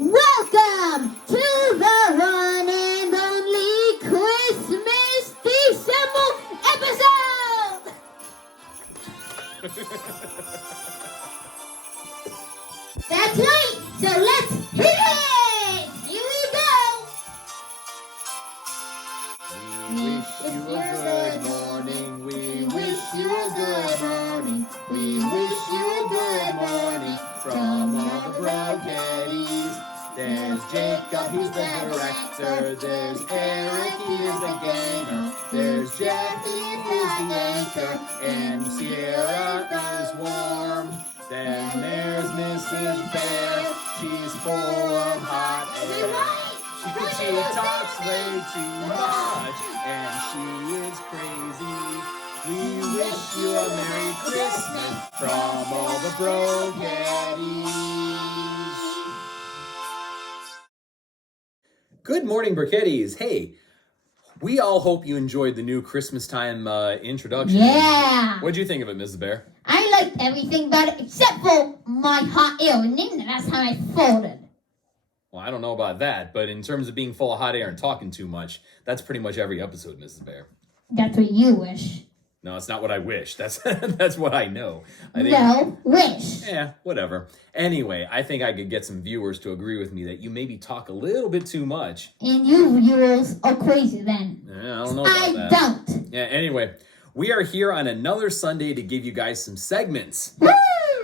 Welcome to the one and only Christmas December episode! That's right, so let's hit it! Here we go! We wish you a good morning, we wish you a good morning, we wish you a good morning from all the Brochetties. There's Jacob, he's the director, there's Eric, he is the gamer, there's Jeff, he is the anchor, and Sierra is warm. Then there's Mrs. Bear, she's full of hot air. She talks way too much, and she is crazy. We wish you a Merry Christmas from all the Brochetties. Good morning, Brochetties. Hey, we all hope you enjoyed the new Christmas time introduction. Yeah! What'd you think of it, Mrs. Bear? I liked everything about it except for my hot air, and then that's how I folded. Well, I don't know about that, but in terms of being full of hot air and talking too much, that's pretty much every episode, Mrs. Bear. That's what you wish. No, it's not what I wish. That's what I know. Wish. Yeah, whatever. Anyway, I think I could get some viewers to agree with me that you maybe talk a little bit too much. And you viewers are crazy then. Yeah, I don't know about that. don't. Yeah, anyway, we are here on another Sunday to give you guys some segments. Woo!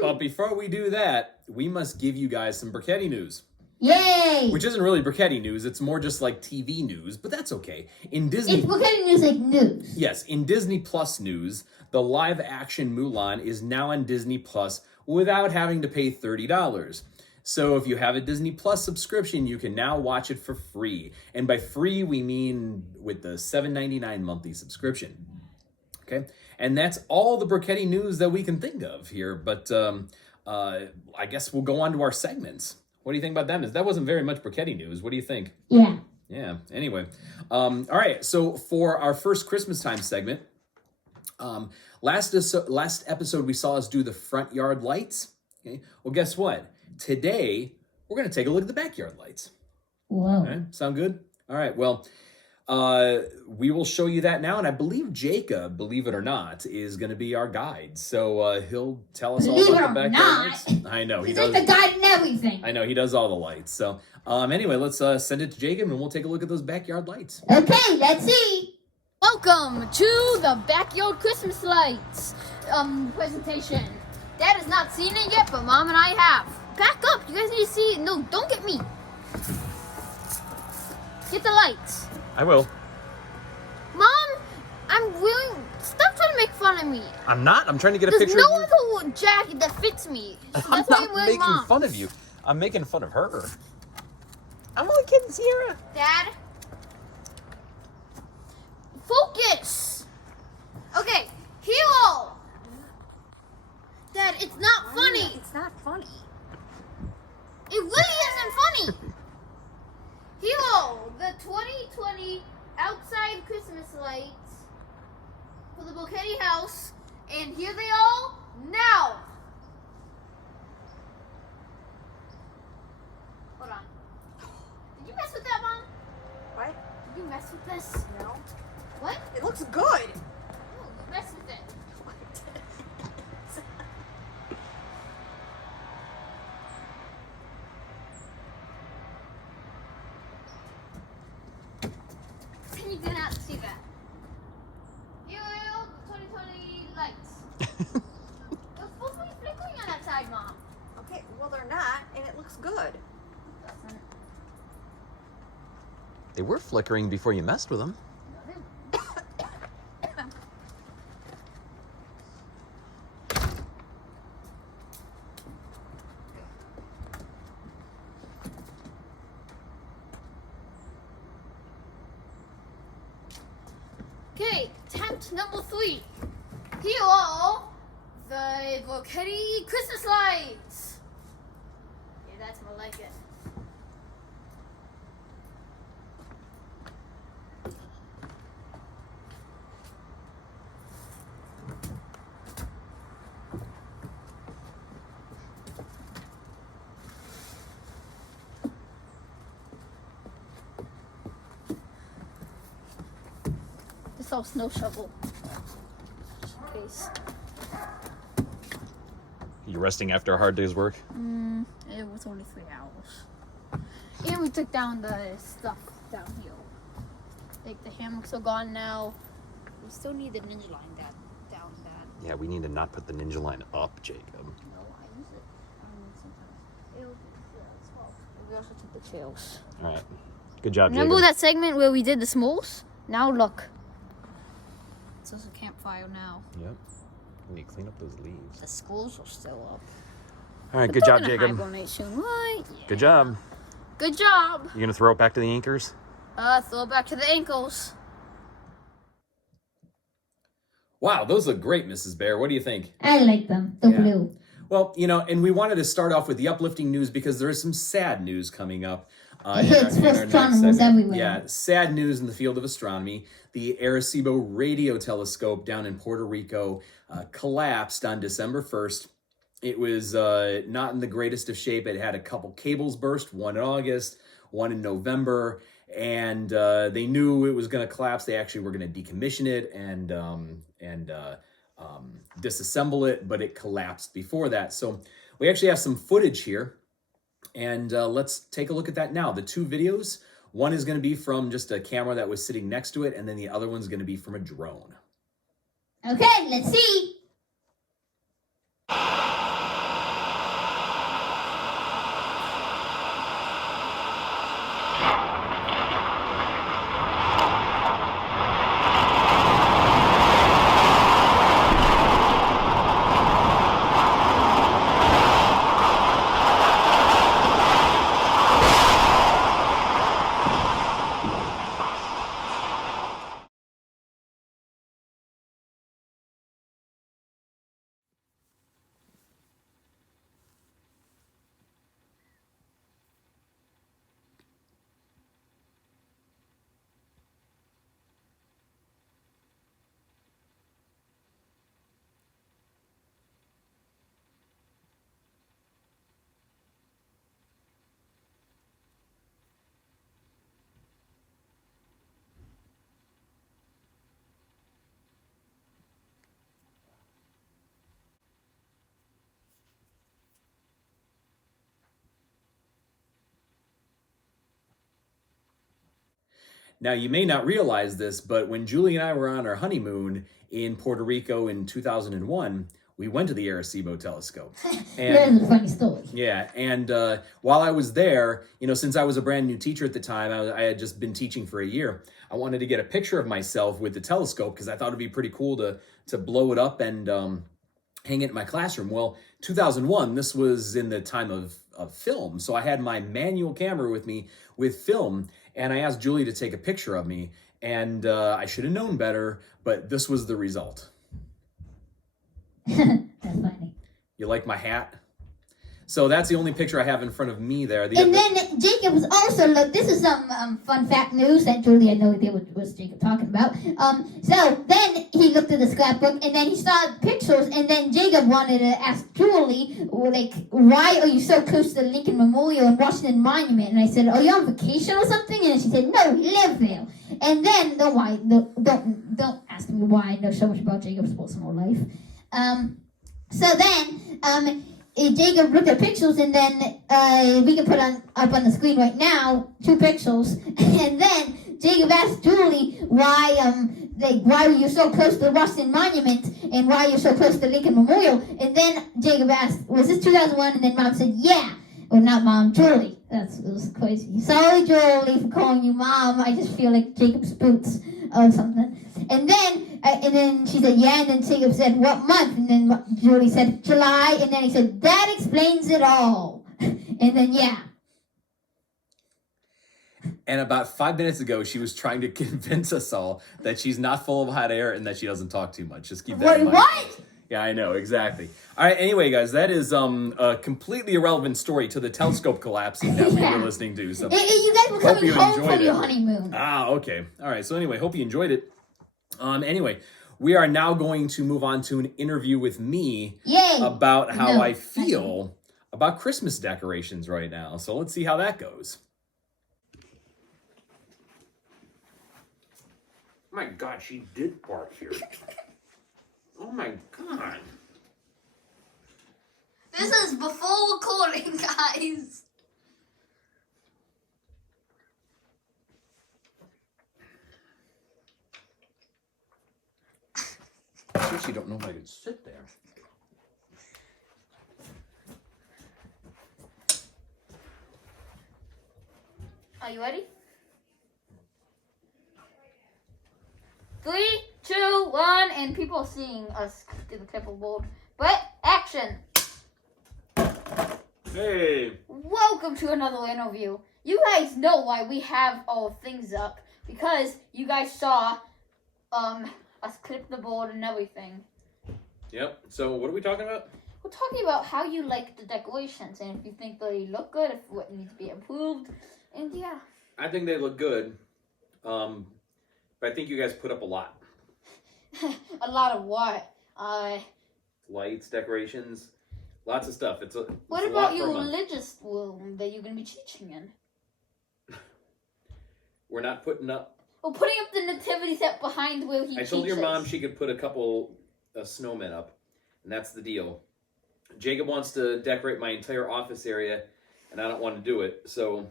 But before we do that, we must give you guys some Brochetty news. Yay! Which isn't really Brochetty news, it's more just like TV news, but that's okay. In Disney... It's Brochetty news like news. Yes, in Disney Plus news, the live-action Mulan is now on Disney Plus without having to pay $30. So if you have a Disney Plus subscription, you can now watch it for free. And by free, we mean with the $7.99 monthly subscription. Okay? And that's all the Brochetty news that we can think of here, but I guess we'll go on to our segments. What do you think about them? That wasn't very much Brochetty news. What do you think? Yeah. Yeah, anyway. All right, so for our first Christmas time segment, last episode we saw us do the front yard lights. Okay, well, guess what? Today, we're going to take a look at the backyard lights. Whoa. Okay, sound good? All right, well, we will show you that now, and I believe Jacob, believe it or not, is going to be our guide. So he'll tell us all about the backyard lights. I know, he does. He's like the guide and everything. I know, he does all the lights. So anyway, let's send it to Jacob, and we'll take a look at those backyard lights. Okay, let's see. Welcome to the backyard Christmas lights presentation. Dad has not seen it yet, but Mom and I have. Back up, you guys need to see it. No, don't get me. Get the lights. I will. Mom, I'm really... Stop trying to make fun of me. I'm not. I'm trying to get a There's picture no of you. other jacket that fits me. So I'm that's why not I'm wearing making Mom's. fun of you. I'm making fun of her. I'm only kidding, Sierra. Dad? Focus! Okay, Hero! Dad, it's not funny. It's not funny. It really isn't funny. Hero, the 2020 outside Christmas lights for the Brochetty house, and here they are now. Hold on. Did you mess with that, Mom? What? Did you mess with this? No. What? It looks good. No, you messed with it. You did not see that. Yo, 2020 lights. They're supposed to be flickering on that side, Mom. Okay, well they're not, and it looks good. They were flickering before you messed with them. Okay, attempt number 3. Here are the Brochetty Christmas lights. Yeah, that's more like it. saw a snow shovel. Just in case. You resting after a hard day's work? It was only 3 hours. And we took down the stuff down here. Like the hammocks are gone now. We still need the ninja line down that. Yeah, we need to not put the ninja line up, Jacob. No, I use it. Sometimes. We also took the tails. All right. Good job, Remember Jacob. that segment where we did the smalls? Now look. It's just a campfire now. Yep. We need to clean up those leaves. The schools are still up. All right, We're good job, gonna Jacob. hibernate soon, right? Yeah. Good job. Good job. You gonna throw it back to the anchors? Throw it back to the ankles. Wow, those look great, Mrs. Bear. What do you think? I like them. The Yeah. blue. Well, you know, and we wanted to start off with the uplifting news because there is some sad news coming up. It's for next astronomers segment. everywhere. Yeah, sad news in the field of astronomy. The Arecibo radio telescope down in Puerto Rico collapsed on December 1st. It was not in the greatest of shape. It had a couple cables burst, one in August, one in November, and they knew it was going to collapse. They actually were going to decommission it and disassemble it, but it collapsed before that. So we actually have some footage here, and let's take a look at that now. The two videos, one is going to be from just a camera that was sitting next to it, and then the other one's going to be from a drone. Okay, let's see. Now, you may not realize this, but when Julie and I were on our honeymoon in Puerto Rico in 2001, we went to the Arecibo telescope. That's a funny story. Yeah, and while I was there, you know, since I was a brand new teacher at the time, I had just been teaching for a year, I wanted to get a picture of myself with the telescope because I thought it'd be pretty cool to blow it up and hang it in my classroom. Well, 2001, this was in the time of film, so I had my manual camera with me with film, and I asked Julie to take a picture of me, and I should have known better, but this was the result. That's funny. You like my hat? So that's the only picture I have in front of me there. And then Jacob was also, look, this is some fun fact news that Julie had no idea what was Jacob talking about. So then he looked at the scrapbook and then he saw pictures and then Jacob wanted to ask Julie, like, why are you so close to the Lincoln Memorial and Washington Monument? And I said, are you on vacation or something? And she said, no, we live there. And then, don't ask me why I know so much about Jacob's personal life. So then, Jacob looked at pictures, and then we can put up on the screen right now 2 pictures. And then Jacob asked Julie why were you so close to the Washington Monument and why you're so close to the Lincoln Memorial. And then Jacob asked, was this 2001? And then Mom said, yeah. Well, not Mom, Julie. It was crazy. Sorry, Julie, for calling you Mom. I just feel like Jacob's boots or something. And then she said, yeah, and then Jacob said, what month? And then Julie said, July, and then he said, that explains it all. And then, yeah. And about 5 minutes ago, she was trying to convince us all that she's not full of hot air and that she doesn't talk too much. Just keep that in mind. What? Yeah, I know, exactly. All right, anyway, guys, that is a completely irrelevant story to the telescope collapsing that we were listening to. So You guys were hope coming you home enjoyed from your it. honeymoon. Ah, okay. All right, so anyway, hope you enjoyed it. Anyway, we are now going to move on to an interview with me Yay. about how No, I feel about Christmas decorations right now. So let's see how that goes. My God, she did bark here. Oh my God. This is before recording, guys. I guess you don't know if I could sit there. Are you ready? 3, 2, 1, and people are seeing us do the clipboard. But action! Hey. Welcome to another interview. You guys know why we have all things up, because you guys saw us clip the board and everything. Yep. So what are we talking about? We're talking about how you like the decorations and if you think they look good, if what needs to be improved, and yeah. I think they look good. But I think you guys put up a lot. A lot of what? Lights, decorations, lots of stuff. What a about lot for your a month. religious room that you're going to be teaching in? We're not putting up. Well, putting up the nativity set behind where he I teaches. told your mom she could put a couple snowmen up, and that's the deal. Jacob wants to decorate my entire office area, and I don't want to do it. So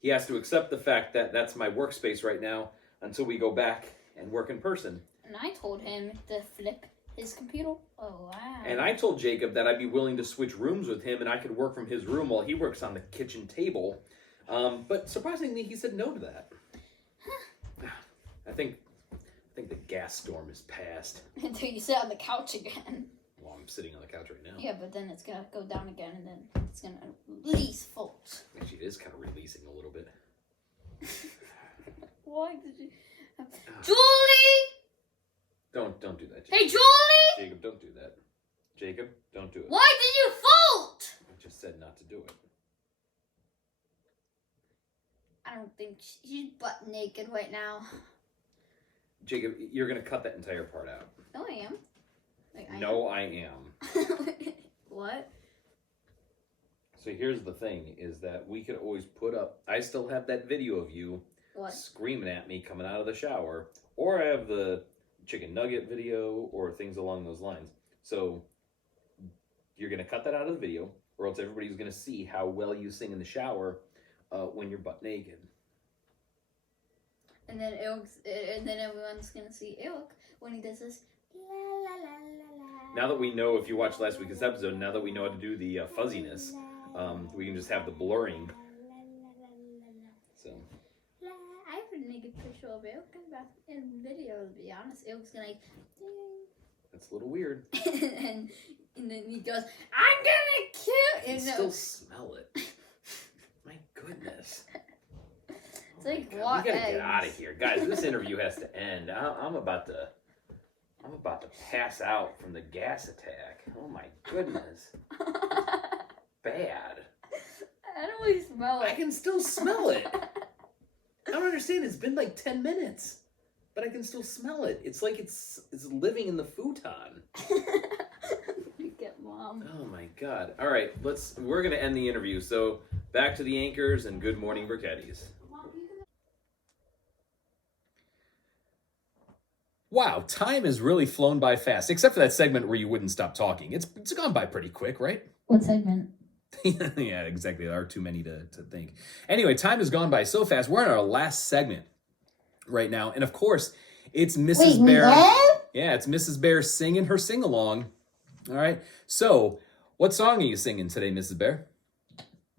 he has to accept the fact that that's my workspace right now until we go back and work in person. And I told him to flip his computer. Oh, wow. And I told Jacob that I'd be willing to switch rooms with him, and I could work from his room while he works on the kitchen table. But surprisingly, he said no to that. I think the gas storm is past. Until you sit on the couch again. Well, I'm sitting on the couch right now. Yeah, but then it's going to go down again, and then it's going to release fault. Actually, it is kind of releasing a little bit. Why did you... Julie! Don't do that, Jacob. Hey, Julie! Jacob, don't do that. Jacob, don't do it. Why did you fault? I just said not to do it. I don't think she's butt naked right now. Jacob, you're going to cut that entire part out. No, I am. No, I am. What? So here's the thing, is that we could always put up... I still have that video of you What? screaming at me coming out of the shower. Or I have the chicken nugget video or things along those lines. So you're going to cut that out of the video, or else everybody's going to see how well you sing in the shower when you're butt naked. And then everyone's gonna see Eric when he does this. La, la, la, la, la. Now that we know, if you watched last week's episode, now that we know how to do the fuzziness, we can just have the blurring. So I have a naked picture of Eric in video, to be honest. Eric's gonna like, that's a little weird. and then he goes, I'm gonna kill You you. still smell it. My goodness. It's like God, raw we gotta get eggs. out of here, guys. This interview has to end. I'm about to pass out from the gas attack. Oh my goodness, bad. I don't really smell I it. can still smell it. I don't understand. It's been like 10 minutes, but I can still smell it. It's like it's living in the futon. You get mom. Oh my God. All right, we're gonna end the interview. So back to the anchors and good morning, Burkettis. Wow, time has really flown by fast, except for that segment where you wouldn't stop talking. It's gone by pretty quick, right? What segment? Yeah, exactly. There are too many to think. Anyway, time has gone by so fast. We're in our last segment right now. And of course, it's Mrs. Wait, Bear. we are? Yeah, it's Mrs. Bear singing her sing-along. All right. So, what song are you singing today, Mrs. Bear?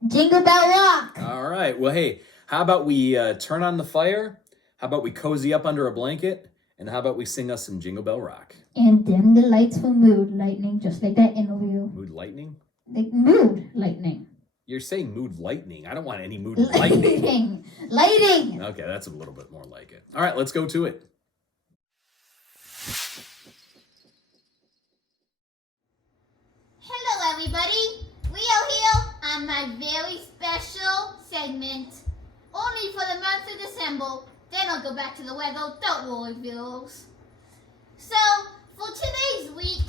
Jingle Bell Rock. All right. Well, hey, how about we turn on the fire? How about we cozy up under a blanket? And how about we sing us some Jingle Bell Rock? And dim the lights for mood lightning, just like that interview. Mood lightning? Like mood lightning. You're saying mood lightning. I don't want any mood lightning. Lighting. Okay, that's a little bit more like it. All right, let's go to it. Hello, everybody. We are here on my very special segment. Only for the month of December. Then I'll go back to the weather. Don't worry, viewers. So, for today's week,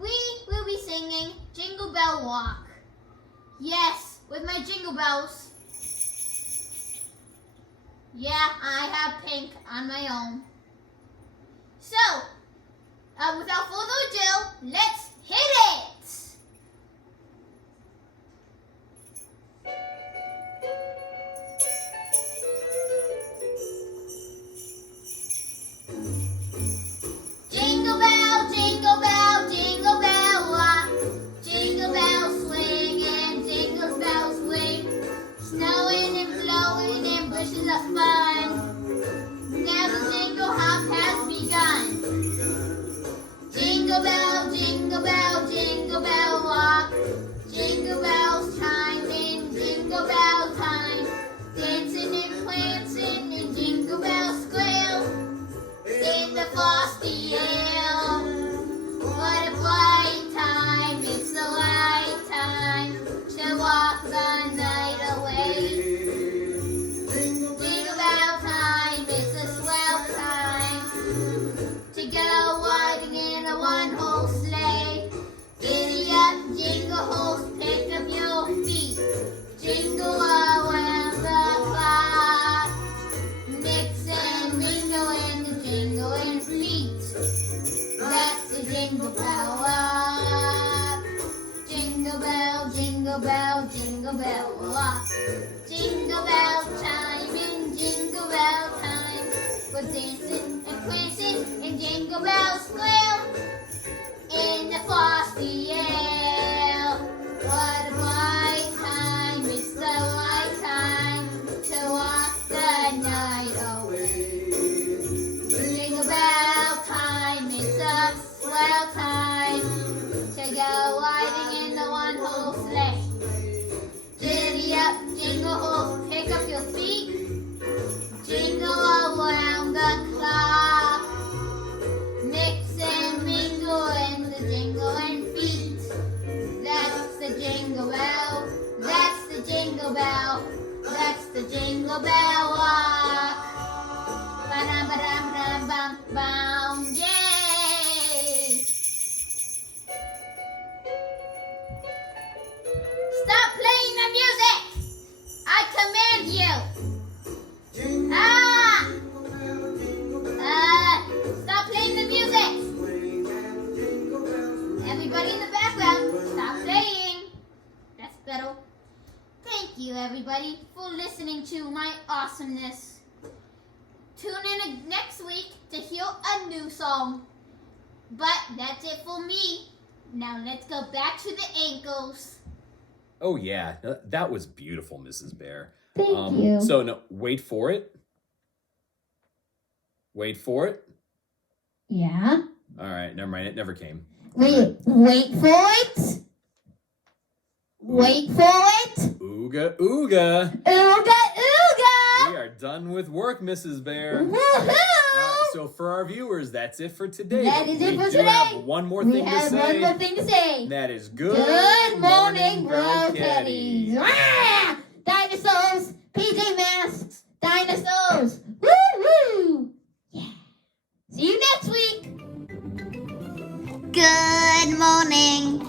we will be singing Jingle Bell Rock. Yes, with my jingle bells. Yeah, I have pink on my own. So, without further ado, let's hit it! Jingle bell, jingle bell, jingle bell rock. Jingle bells swing and jingle bells swing. Snowing and blowing and bushes of fun. Now the jingle hop has begun. Jingle bell, jingle bell, jingle bell rock. Jingle bells chime in jingle bell time. Dancing and prancing in jingle bell square. In the frosty air. What a bright time, it's the right time to walk the night away. Jingle bell time, it's a swell time to go riding in a one-horse sleigh. Giddy up, jingle horse, pick up your feet. Jingle around the clock. Mix and mingle in the jingling feet. That's the jingle bell rock. Jingle bell, jingle bell, jingle bell rock. Jingle bell chime in jingle bell time. We're dancing and prancing in Jingle Bell Square. In the frosty air. What a bright time, it's the right time to walk the night away. Jingle bell time, it's a swell time to go riding in the one-horse sleigh. Giddy up, jingle horse, pick up your feet. Jingle around the clock. Mix and mingle in the jingling feet. That's the jingle bell. That's the jingle bell. That's the jingle bell rock. Ba-dum, ba-dum, ba-dum, bum, bum, yay! Stop playing the music! I command you! Stop playing the music! Everybody in the background, stop playing! That's better. Thank you, everybody, for listening to my awesomeness. Tune in next week to hear a new song. But that's it for me. Now let's go back to the ankles. Oh yeah, that was beautiful, Mrs. Bear. Thank you. So no, wait for it. Wait for it. Yeah. All right, never mind. It never came. Wait for it. Wait for it. Ooga ooga. Ooga ooga. We are done with work, Mrs. Bear. Woohoo! So for our viewers, that's it for today. That is it for We do today. have one more We thing to have say. one more thing to say. That is good. Good morning, bro Bro caddies. Rah! Dinosaurs, PJ Masks, dinosaurs. Woo woo! Yeah. See you next week. Good morning.